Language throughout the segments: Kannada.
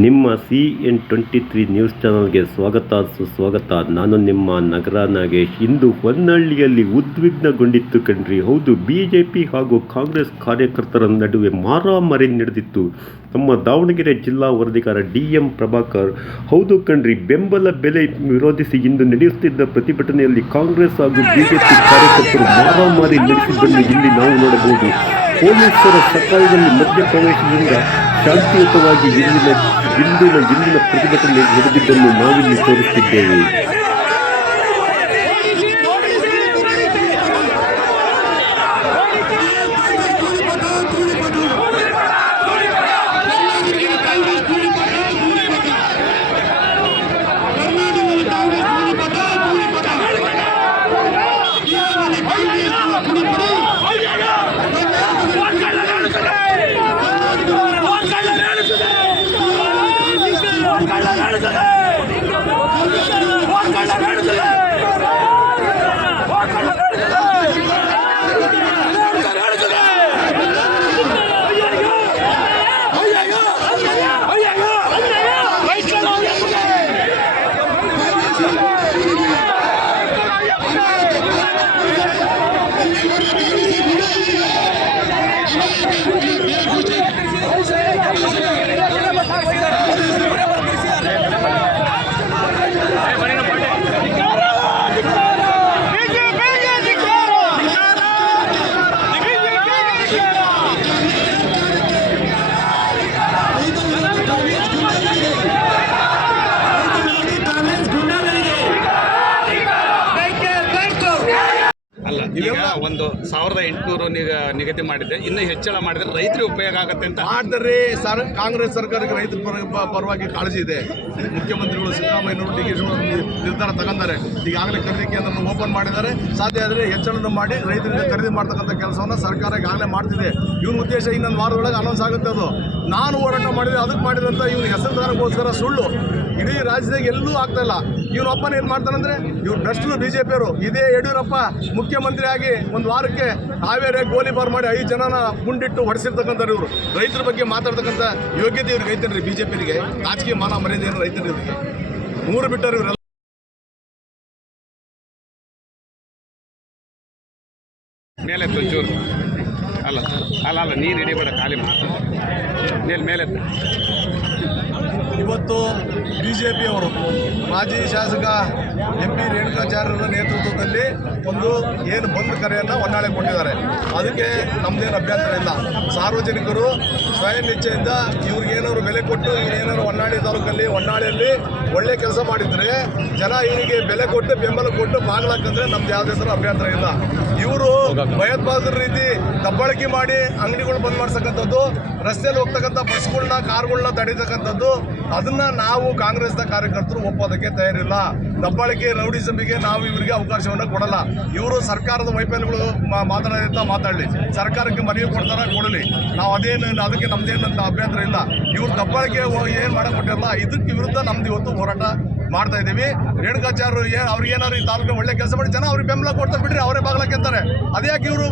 ನಿಮ್ಮ C N twenty three news ಚಾನಲ್ಗೆ ಸ್ವಾಗತ, ಸುಸ್ವಾಗತ. ನಾನು ನಿಮ್ಮ ನಗರ ನಾಗೇಶ್. ಇಂದು ಹೊನ್ನಳ್ಳಿಯಲ್ಲಿ ಉದ್ವಿಗ್ನಗೊಂಡಿತ್ತು ಕಣ್ರಿ. ಹೌದು ಬಿ ಜೆ ಪಿ ಹಾಗೂ ಕಾಂಗ್ರೆಸ್ ಕಾರ್ಯಕರ್ತರ ನಡುವೆ ಮಾರಾಮಾರಿ ನಡೆದಿತ್ತು. ನಮ್ಮ ದಾವಣಗೆರೆ ಜಿಲ್ಲಾ ವರದಿಗಾರ ಡಿ ಎಂ ಪ್ರಭಾಕರ್, ಹೌದು ಕಣ್ರಿ, ಬೆಂಬಲ ಬೆಲೆ ವಿರೋಧಿಸಿ ಇಂದು ನಡೆಯುತ್ತಿದ್ದ ಪ್ರತಿಭಟನೆಯಲ್ಲಿ ಕಾಂಗ್ರೆಸ್ ಹಾಗೂ ಬಿಜೆಪಿ ಕಾರ್ಯಕರ್ತರು ಮಾರಾಮಾರಿ ನಡೆಸಿದ್ದನ್ನು ಇಲ್ಲಿ ನಾವು ನೋಡಬಹುದು. ಪೊಲೀಸರ ಸಕಾಲದಲ್ಲಿ ಮಧ್ಯಪ್ರವೇಶದಿಂದ ಶಾಂತಿಯುತವಾಗಿ ಇಂದಿನ ಇಂದಿನ ಇಂದಿನ ಪ್ರತಿಭಟನೆ ಹಿಡಿದಿದ್ದನ್ನು ನಾವಿಲ್ಲಿ ತೋರಿಸುತ್ತಿದ್ದೇವೆ ಅಲ್ಲ ಒಂದು ಸಾವಿರದ ಎಂಟುನೂರು ನಿಗ ನಿಗದಿ ಮಾಡಿದೆ ಇನ್ನೂ ಹೆಚ್ಚಳ ಮಾಡಿದ್ರೆ ರೈತರಿಗೆ ಉಪಯೋಗ ಆಗುತ್ತೆ ಅಂತ. ಮಾಡಿದ್ರೆ ಸರ್, ಕಾಂಗ್ರೆಸ್ ಸರ್ಕಾರಕ್ಕೆ ರೈತರ ಪರವಾಗಿ ಕಾಳಜಿ ಇದೆ. ಮುಖ್ಯಮಂತ್ರಿಗಳು ಸಿದ್ದರಾಮಯ್ಯನವರು ಡಿ ಕೆ ನಿರ್ಧಾರ ತಗೊಂಡಾರೆ. ಈಗಾಗಲೇ ಖರೀದಿ ಕೇಂದ್ರವನ್ನು ಓಪನ್ ಮಾಡಿದ್ದಾರೆ. ಸಾಧ್ಯ ಆದರೆ ಹೆಚ್ಚಳವನ್ನು ಮಾಡಿ ರೈತರಿಗೆ ಖರೀದಿ ಮಾಡ್ತಕ್ಕಂಥ ಕೆಲಸವನ್ನು ಸರ್ಕಾರ ಈಗಾಗಲೇ ಮಾಡ್ತಿದೆ. ಇವನ ಉದ್ದೇಶ ಇನ್ನೊಂದು ವಾರದೊಳಗೆ ಅನೌನ್ಸ್ ಆಗುತ್ತೆ ಅದು. ನಾನು ಹೋರಾಟ ಮಾಡಿದೆ ಅದಕ್ಕೆ ಮಾಡಿದಂಥ ಇವನು ಹೆಸರುದಾರಗೋಸ್ಕರ ಸುಳ್ಳು. ಇಡೀ ರಾಜ್ಯದಾಗ ಎಲ್ಲೂ ಆಗ್ತಾ ಇಲ್ಲ. ಇವನು ಒಪ್ಪನ ಏನು ಮಾಡ್ತಾನಂದರೆ ಇವ್ರು ಭ್ರಷ್ಟರು ಬಿ ಜೆ ಪಿಯವರು ಇದೇ ಯಡಿಯೂರಪ್ಪ ಮುಖ್ಯಮಂತ್ರಿ ಆಗಿ ಒಂದು ವಾರಕ್ಕೆ ಹಾವೇರಿ ಗೋಲಿಬಾರ್ ಮಾಡಿ ಐದು ಜನನ ಮುಂಡಿಟ್ಟು ಹೊಡೆಸಿರ್ತಕ್ಕಂಥವ್ರು ಇವರು. ರೈತರ ಬಗ್ಗೆ ಮಾತಾಡ್ತಕ್ಕಂಥ ಯೋಗ್ಯತೆ ಇವ್ರಿಗೆ ಐತನ್ರಿ ಬಿ ಜೆ ರಾಜಕೀಯ ಮಾನ ಮರ್ಯಾದೆ ಏನು ರೈತರು ಇವ್ರಿಗೆ ಮೂರು ಬಿಟ್ಟರು ಇವರೆಲ್ಲ. ಮೇಲೆ ಒಂಚೂರು. ಅಲ್ಲ ಅಲ್ಲ ಅಲ್ಲ ನೀನು ಹಿಡಿಬೇಡ, ಖಾಲಿ ಮಾತು. ಮೇಲೆ ಮೇಲೆ ಇವತ್ತು ಬಿ ಜೆ ಪಿಯವರು ಮಾಜಿ ಶಾಸಕ ಎಂ ಪಿ ರೇಣುಕಾಚಾರ್ಯರ ನೇತೃತ್ವದಲ್ಲಿ ಒಂದು ಏನು ಬಂದ್ ಕರೆಯನ್ನು ಹೊನ್ನಾಳೆ ಕೊಟ್ಟಿದ್ದಾರೆ. ಅದಕ್ಕೆ ನಮ್ಮದೇನು ಅಭ್ಯಂತರ ಇಲ್ಲ. ಸಾರ್ವಜನಿಕರು ಸ್ವಯಂ ಇಚ್ಛೆಯಿಂದ ಇವ್ರಿಗೇನಾದ್ರು ಬೆಲೆ ಕೊಟ್ಟು ಇವ್ರೇನಾದ್ರು ಹೊನ್ನಾಳಿ ತಾಲೂಕಲ್ಲಿ, ಹೊನ್ನಾಳಿಯಲ್ಲಿ ಒಳ್ಳೆ ಕೆಲಸ ಮಾಡಿದರೆ ಜನ ಇವರಿಗೆ ಬೆಲೆ ಕೊಟ್ಟು, ಬೆಂಬಲ ಕೊಟ್ಟು ಬಾಗ್ಲಾಕಂದ್ರೆ ನಮ್ದು ಯಾವುದೇ ಥರ ಅಭ್ಯಂತರ ಇಲ್ಲ. ಇವರು ಭಯೋತ್ಪಾದಕರ ರೀತಿ ದಬ್ಬಾಳಿಕೆ ಮಾಡಿ ಅಂಗಡಿಗಳು ಬಂದ್ ಮಾಡ್ಸಕ್ಕಂಥದ್ದು, ರಸ್ತೆಯಲ್ಲಿ ಹೋಗ್ತಕ್ಕಂಥ ಬಸ್ಗಳನ್ನ ಕಾರ್ಗಳನ್ನ ತಡೀತಕ್ಕಂಥದ್ದು, ಅದನ್ನು ನಾವು ಕಾಂಗ್ರೆಸ್ನ ಕಾರ್ಯಕರ್ತರು ಒಪ್ಪೋದಕ್ಕೆ ತಯಾರಿಲ್ಲ. ದಬ್ಬಾಳಿಕೆ ರೌಡಿಸಮಿಗೆ ನಾವು ಇವರಿಗೆ ಅವಕಾಶವನ್ನು ಕೊಡಲ್ಲ. ಇವರು ಸರ್ಕಾರದ ವೈಫಲ್ಯಗಳು ಮಾತಾಡೋದಂತ ಮಾತಾಡಲಿ. ಸರ್ಕಾರಕ್ಕೆ ಮನವಿ ಕೊಡ್ತಾರ ಕೊಡಲಿ. ನಾವು ಅದೇನು, ಅದಕ್ಕೆ ನಮ್ದೇನು ಅಭ್ಯಂತರ ಇಲ್ಲ. ಇವ್ರು ದಬ್ಬಾಳಿಕೆ ಏನು ಮಾಡಕ್ ಕೊಟ್ಟಿರಲ್ಲ ಇದಕ್ಕೆ ವಿರುದ್ಧ ನಮ್ದು ಇವತ್ತು ಹೋರಾಟ ಮಾಡ್ತಾ ಇದ್ದೀವಿ. ರೇಣುಕಾಚಾರ್ಯರು ಏನು ಅವ್ರಿಗೆ ಏನಾದ್ರು ಈ ತಾಲೂಕು ಒಳ್ಳೆ ಕೆಲಸ ಮಾಡಿ ಜನ ಅವ್ರಿಗೆ ಬೆಂಬಲ ಕೊಡ್ತಾ ಬಿಡ್ರಿ, ಅವರೇ ಬಾಗ್ಲಾಕ್ಯಂತಾರೆ ಅದ್ಯಾಕೆ ಇವರು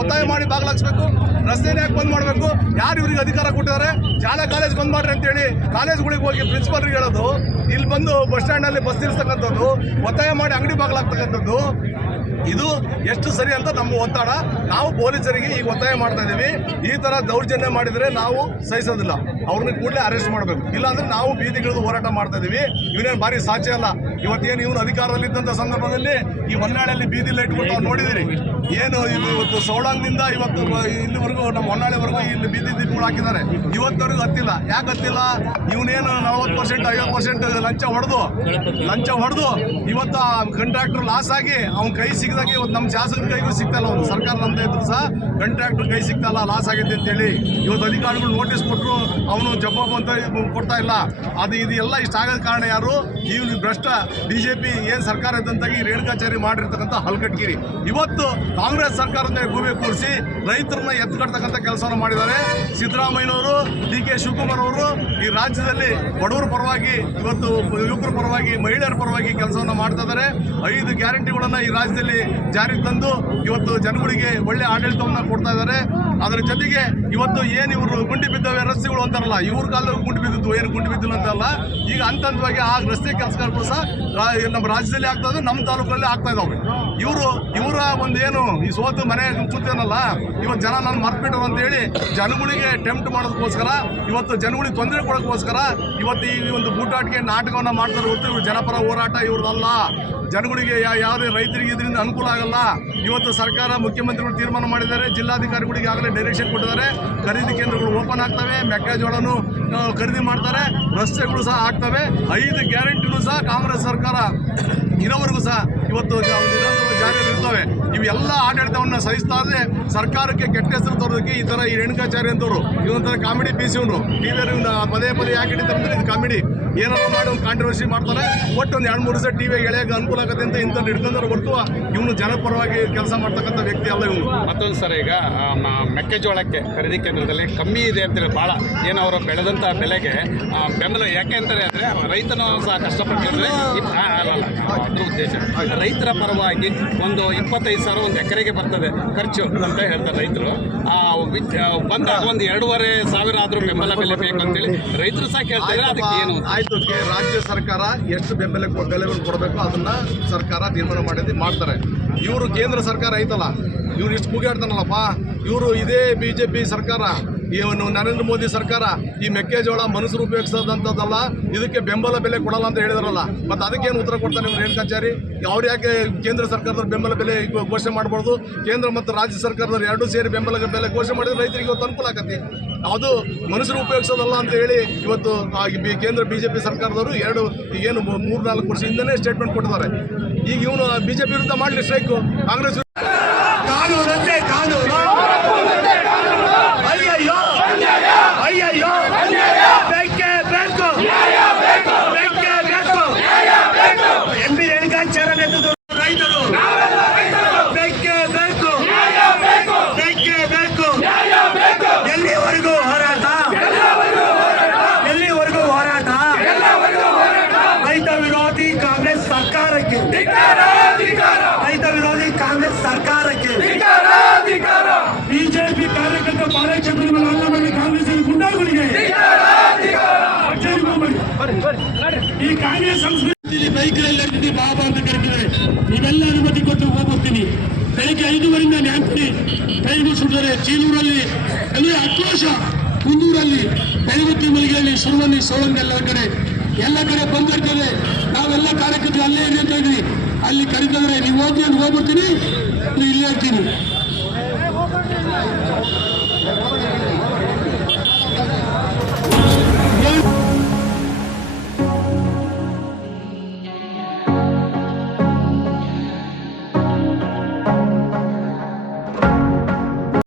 ಒತ್ತಾಯ ಮಾಡಿ ಬಾಗ್ಲಾಕ್ಸ್ಬೇಕು? ರಸ್ತೆನೇ ಯಾಕೆ ಬಂದ್ ಮಾಡಬೇಕು? ಯಾರು ಇವ್ರಿಗೆ ಅಧಿಕಾರ ಕೊಟ್ಟಿದ್ದಾರೆ? ಶಾಲೆ ಕಾಲೇಜ್ ಬಂದ್ ಮಾಡ್ರಿ ಅಂತೇಳಿ ಕಾಲೇಜ್ಗಳಿಗೆ ಹೋಗಿ ಪ್ರಿನ್ಸಿಪಾಲ್ರಿಗೆ ಹೇಳೋದು, ಇಲ್ಲಿ ಬಂದು ಬಸ್ ಸ್ಟ್ಯಾಂಡಲ್ಲಿ ಬಸ್ ನಿಲ್ಲಿಸ್ತಕ್ಕಂಥದ್ದು ಒತ್ತಾಯ ಮಾಡಿ ಅಂಗಡಿ ಬಾಗ್ಲಾಗ್ತಕ್ಕಂಥದ್ದು ಇದು ಎಷ್ಟು ಸರಿ ಅಂತ ನಮ್ಮ ಒತ್ತಡ. ನಾವು ಪೊಲೀಸರಿಗೆ ಈಗ ಒತ್ತಾಯ ಮಾಡ್ತಾ ಇದ್ದೀವಿ. ಈ ತರ ದೌರ್ಜನ್ಯ ಮಾಡಿದ್ರೆ ನಾವು ಸಹಿಸೋದಿಲ್ಲ. ಅವ್ರನ್ನ ಕೂಡಲೇ ಅರೆಸ್ಟ್ ಮಾಡಬೇಕು. ಇಲ್ಲಾಂದ್ರೆ ನಾವು ಬೀದಿಗಿಳಿದು ಹೋರಾಟ ಮಾಡ್ತಾ ಇದ್ದೀವಿ. ಇವನೇನು ಭಾರಿ ಸಾಧ್ಯ ಅಲ್ಲ. ಇವತ್ತೇನು ಇವನು ಅಧಿಕಾರದಲ್ಲಿದ್ದಂಥ ಸಂದರ್ಭದಲ್ಲಿ ಈ ಹೊನ್ನಾಳಿಯಲ್ಲಿ ಬೀದಿ ಲೈಟ್ ಕೊಟ್ಟು ನೋಡಿದಿರಿ. ಏನು ಇವತ್ತು ಸೋಳಂಗ್ನಿಂದ ಇವತ್ತು ಇಲ್ಲಿವರೆಗೂ ನಮ್ಮ ಹೊನ್ನಾಳಿವರೆಗೂ ಇಲ್ಲಿ ಬೀದಿ ದೀಪಗಳು ಹಾಕಿದ್ದಾರೆ. ಇವತ್ತವರೆಗೂ ಹತ್ತಿಲ್ಲ. ಯಾಕೆ ಹತ್ತಿಲ್ಲ? ಇವನೇನು ನಲವತ್ತು ಪರ್ಸೆಂಟ್, ಐವತ್ತು ಪರ್ಸೆಂಟ್ ಲಂಚ ಹೊಡೆದು ಲಂಚ ಹೊಡೆದು ಇವತ್ತು ಕಂಟ್ರಾಕ್ಟರ್ ಲಾಸ್ ಆಗಿ ಅವ್ನ ಕೈ ಸಿಗದಾಗ ಇವತ್ತು ನಮ್ಮ ಶಾಸಕರ ಕೈಗೂ ಸಿಗ್ತಲ್ಲ ಒಂದು ಸರ್ಕಾರ ನಮ್ಮ ಇದ್ರು ಸಹ ಕಂಟ್ರಾಕ್ಟರ್ ಕೈ ಸಿಗ್ತಲ್ಲ ಲಾಸ್ ಅಂತ ಅಂತೇಳಿ. ಇವತ್ತು ಅಧಿಕಾರಿಗಳು ನೋಟಿಸ್ ಕೊಟ್ಟರು ಅವನು ಜವಾಬ್ ಅಂತ ಕೊಡ್ತಾ ಇಲ್ಲ. ಅದು ಇದು ಎಲ್ಲ ಇಷ್ಟ ಆಗೋದ ಕಾರಣ ಯಾರು? ಇವನು ಭ್ರಷ್ಟ ಬಿ ಜೆ ಏನು ಸರ್ಕಾರ ಇದ್ದಂತಾಗಿ ರೇಣುಕಾಚಾರಿ ಮಾಡಿರ್ತಕ್ಕಂಥ ಹಲ್ಕಟ್ಗಿರಿ ಇವತ್ತು ಕಾಂಗ್ರೆಸ್ ಸರ್ಕಾರದ ಭೂಮಿ ಕೂರಿಸಿ ರೈತರನ್ನ ಎತ್ತುಕಡ್ತಕ್ಕಂಥ ಕೆಲಸವನ್ನು ಮಾಡಿದ್ದಾರೆ. ಸಿದ್ದರಾಮಯ್ಯನವರು, ಡಿ ಕೆ ಶಿವಕುಮಾರ್ ಅವರು ಈ ರಾಜ್ಯದಲ್ಲಿ ಬಡವರ ಪರವಾಗಿ ಇವತ್ತು ಯುವಕರ ಪರವಾಗಿ, ಮಹಿಳೆಯರ ಪರವಾಗಿ ಕೆಲಸವನ್ನು ಮಾಡ್ತಾ ಇದ್ದಾರೆ. ಐದು ಗ್ಯಾರಂಟಿಗಳನ್ನು ಈ ರಾಜ್ಯದಲ್ಲಿ ಜಾರಿಗೆ ತಂದು ಇವತ್ತು ಜನಗಳಿಗೆ ಒಳ್ಳೆ ಆಡಳಿತವನ್ನು ಕೊಡ್ತಾ ಇದ್ದಾರೆ. ಅದರ ಜೊತೆಗೆ ಇವತ್ತು ಏನು ಇವರು ಗುಂಡಿ ಬಿದ್ದವೆ, ರಸ್ತೆಗಳು ಅಂತಾರಲ್ಲ, ಇವ್ರ ಕಾಲದಲ್ಲಿ ಗುಂಡಿ ಬಿದ್ದಿದ್ದು, ಏನು ಗುಂಡಿ ಬಿದ್ದಿಲ್ಲ ಅಂತಲ್ಲ, ಈಗ ಹಂತ ಹಂತವಾಗಿ ಆ ರಸ್ತೆ ಕೆಲಸಗಳು ಸಹ ನಮ್ಮ ರಾಜ್ಯದಲ್ಲಿ ಆಗ್ತಾ ನಮ್ಮ ತಾಲೂಕಲ್ಲಿ ಆಗ್ತಾ ಇದಾವೆ. ಇವರು, ಇವರ ಒಂದೇನು, ಈ ಸೋತು ಮನೆ ಕೂತೇನಲ್ಲ ಇವತ್ತು ಜನ ನಾನು ಮರ್ತ್ಬಿಟ್ರು ಅಂತ ಹೇಳಿ ಜನಗಳಿಗೆ ಟೆಂಪ್ಟ್ ಮಾಡೋದಕ್ಕೋಸ್ಕರ, ಇವತ್ತು ಜನಗಳಿಗೆ ತೊಂದರೆ ಕೊಡೋಕ್ಕೋಸ್ಕರ ಇವತ್ತು ಈ ಒಂದು ಬೂಟಾಟಿಕೆ ನಾಟಕವನ್ನು ಮಾಡ್ತಾರೆ ಹೊರತು ಇವ್ರು ಜನಪರ ಹೋರಾಟ ಇವ್ರದಲ್ಲ. ಜನಗಳಿಗೆ ಯಾವುದೇ ರೈತರಿಗೆ ಇದರಿಂದ ಅನುಕೂಲ ಆಗಲ್ಲ. ಇವತ್ತು ಸರ್ಕಾರ ಮುಖ್ಯಮಂತ್ರಿಗಳು ತೀರ್ಮಾನ ಮಾಡಿದ್ದಾರೆ, ಜಿಲ್ಲಾಧಿಕಾರಿಗಳಿಗೆ ಆಗಲೇ ಡೈರೆಕ್ಷನ್ ಕೊಟ್ಟಿದ್ದಾರೆ. ಖರೀದಿ ಕೇಂದ್ರಗಳು ಓಪನ್ ಆಗ್ತವೆ, ಮೆಕ್ಕೆಜೋಳನು ಖರೀದಿ ಮಾಡ್ತಾರೆ, ರಸ್ತೆಗಳು ಸಹ ಆಗ್ತವೆ. ಐದು ಗ್ಯಾರಂಟಿನೂ ಸಹ ಕಾಂಗ್ರೆಸ್ ಸರ್ಕಾರ, ಇರೋವರೆಗೂ ಸಹ ಇವತ್ತು ಜ- ನಿರಂತರವಾಗಿ ಜಾರಿಯಲ್ಲಿ ಇರ್ತವೆ. ಇವೆಲ್ಲ ಆಡಳಿತವನ್ನು ಸಹಿಸ್ತಾ ಇದ್ರೆ ಸರ್ಕಾರಕ್ಕೆ ಕೆಟ್ಟ ಹೆಸರು ತರೋದಕ್ಕೆ ಈ ಥರ ಈ ರೇಣುಕಾಚಾರ್ಯ ಅಂತವರು ಇವೊಂಥರ ಕಾಮಿಡಿ ಪೀಸ್ ಇವನು ಟಿವಿಯಲ್ಲಿ ಇವನು ಪದೇ ಪದೇ ಯಾಕೆ ಹಿಡಿತಾರೆ ಇದು ಕಾಮಿಡಿ. ಏನಾದ್ರು ಮಾಡಿ ಒಂದು ಕಾಂಟ್ರವರ್ಸಿ ಮಾಡ್ತಾರೆ ಒಟ್ಟು ಒಂದು ಎರಡು ಮೂರು ದಿವಸ ಟಿವಿಗೆ ಎಳೆಯಾಗ ಅನುಕೂಲ ಆಗುತ್ತೆ ಅಂತ ಇಂಥದ್ದು ಹಿಡ್ಕೊಂಡ್ರೆ ಹೊರತು ಇವನು ಜನಪರವಾಗಿ ಕೆಲಸ ಮಾಡ್ತಕ್ಕಂಥ ವ್ಯಕ್ತಿ ಅಲ್ಲ ಇವನು. ಮತ್ತೊಂದು ಸರ್ ಈಗ ಮೆಕ್ಕೆಜೋಳಕ್ಕೆ ಖರೀದಿ ಕೇಂದ್ರದಲ್ಲಿ ಕಮ್ಮಿ ಇದೆ ಅಂತೇಳಿ ಭಾಳ ಏನು ಅವರು ಬೆಳೆದಂಥ ಬೆಲೆಗೆ ಬೆಂಬಲ ಯಾಕೆ ಅಂತಾರೆ ಅಂದರೆ ರೈತನು ಸಹ ಕಷ್ಟಪಟ್ಟಿದ್ರೆ ಅಲ್ಲ, ಅದ್ರ ಉದ್ದೇಶ. ರೈತರ ಪರವಾಗಿ ಒಂದು ಇಪ್ಪತ್ತೈದು ಸಾವಿರ ಒಂದು ಎಕರೆಗೆ ಬರ್ತದೆ ಖರ್ಚು ಅಂತ ಹೇಳ್ತಾರೆ ರೈತರು. ಬಂದಾಗ ಒಂದು ಎರಡೂವರೆ ಸಾವಿರ ಆದರೂ ಬೆಂಬಲ ಬೆಲೆ ಬೇಕು ಅಂತೇಳಿ ರೈತರು ಸಹ ಕೇಳ್ತಾರೆ ಅದಕ್ಕೆ ಏನು ಆಯ್ತು ರಾಜ್ಯ ಸರ್ಕಾರ ಎಷ್ಟು ಬೆಂಬಲ ಬೆಲೆಗಳು ಕೊಡಬೇಕು ಅದನ್ನ ಸರ್ಕಾರ ತೀರ್ಮಾನ ಮಾಡಿದ್ದು ಮಾಡ್ತಾರೆ. ಇವರು ಕೇಂದ್ರ ಸರ್ಕಾರ ಐತಲ್ಲ ಇವ್ರು ಇಷ್ಟು ಕೂಗಾಡ್ತಾನಲ್ಲಪ್ಪ. ಇವರು ಇದೇ ಬಿ ಜೆ ಪಿ ಸರ್ಕಾರ. ಇವನು ನರೇಂದ್ರ ಮೋದಿ ಸರ್ಕಾರ ಈ ಮೆಕ್ಕೆಜೋಳ ಮನುಷ್ಯರು ಉಪಯೋಗಿಸೋದಂಥದ್ದಲ್ಲ, ಇದಕ್ಕೆ ಬೆಂಬಲ ಬೆಲೆ ಕೊಡಲ್ಲ ಅಂತ ಹೇಳಿದ್ರಲ್ಲ, ಮತ್ತೆ ಏನು ಉತ್ತರ ಕೊಡ್ತಾರೆ ಇವ್ರು ರೇಣುಕಾಚಾರಿ ಅವ್ರು ಯಾಕೆ ಕೇಂದ್ರ ಸರ್ಕಾರದವ್ರು ಬೆಂಬಲ ಬೆಲೆ ಘೋಷಣೆ ಮಾಡ್ಬಾರ್ದು? ಕೇಂದ್ರ ಮತ್ತು ರಾಜ್ಯ ಸರ್ಕಾರದವ್ರು ಎರಡೂ ಸೇರಿ ಬೆಂಬಲ ಬೆಲೆ ಘೋಷಣೆ ಮಾಡಿದ್ರೆ ರೈತರಿಗೆ ಇವತ್ತು ಅನುಕೂಲ ಆಗತ್ತೆ. ಅದು ಮನುಷ್ಯರು ಉಪಯೋಗಿಸೋದಲ್ಲ ಅಂತ ಹೇಳಿ ಇವತ್ತು ಕೇಂದ್ರ ಬಿ- ಕೇಂದ್ರ ಬಿಜೆಪಿ ಸರ್ಕಾರದವರು ಎರಡು, ಏನು ಮೂರು ನಾಲ್ಕು ವರ್ಷ ಹಿಂದೆನೇ ಸ್ಟೇಟ್ಮೆಂಟ್ ಕೊಟ್ಟಿದ್ದಾರೆ. ಈಗ ಇವನು ಬಿಜೆಪಿ ವಿರುದ್ಧ ಮಾಡಲಿ ಸ್ಟ್ರೈಕು ಕಾಂಗ್ರೆಸ್ ವಿರುದ್ಧ ಕಾನೂನಂತೆ ಕಾನೂನು ಅಯ್ಯಯ್ಯೋ ಅಯ್ಯಯ್ಯೋ ಬೇಕೇ ಬೇಕು ಬೇಕೇ ಬೇಕು ಎಂ ಪಿ ರೇಣುಕಾಚಾರ್ಯ ನೇತೃತ್ವದ ರೈತರು ಬೇಕೇ ಬೇಕು ಬೇಕೇ ಬೇಕು ಎಲ್ಲಿವರೆಗೂ ಹೋರಾಟ ಎಲ್ಲಿವರೆಗೂ ಹೋರಾಟ ರೈತ ವಿರೋಧಿ ಕಾಂಗ್ರೆಸ್ ಸರ್ಕಾರಕ್ಕೆ ರೈತ ವಿರೋಧಿ ಕಾಂಗ್ರೆಸ್ ಸರ್ಕಾರಕ್ಕೆ ಬಿಜೆಪಿ ಕಾರ್ಯಕರ್ತ ಪಾಲಕ್ಷೇತ್ರಗಳು ಅಲ್ಲ ಮಾಡಿ ಕಾಂಗ್ರೆಸ್ ಗುಂಡಾಗಳಿಗೆ ಈ ಕಾವ್ಯ ಸಂಸ್ಕೃತಿ ಬಾಬಾ ಅಂತ ಕರೀತಾರೆ ನೀವೆಲ್ಲ ಅನುಮತಿ ಕೊಟ್ಟು ಹೋಗ್ತೀನಿ ಬೆಳಿಗ್ಗೆ ಐದುವರೆಯಿಂದ ನ್ಯಾಂಪಿ ಕೈಗೂ ಸುಟ್ಟರೆ ಚೀಲೂರಲ್ಲಿ ಅಲ್ಲಿ ಆಕ್ರೋಶ, ಕುಂದೂರಲ್ಲಿ, ಬೆಳಗುತ್ತಿ ಮಳಿಗೆಯಲ್ಲಿ ಸುರುವಲ್ಲಿ ಸೋಳಂಗ ಎಲ್ಲ ಕಡೆ. ಎಲ್ಲ ಕಡೆ ಬಂದಿರ್ತದೆ ನಾವೆಲ್ಲ ಕಾರ್ಯಕರ್ತರು ಅಲ್ಲೇ ಇರ್ತಾ ಇದ್ವಿ ಅಲ್ಲಿ ಕರೀತಂದ್ರೆ ನೀವು ಅಂತ ಹೋಗ್ಬಿಡ್ತೀನಿ ಇಲ್ಲಿ ಇರ್ತೀನಿ.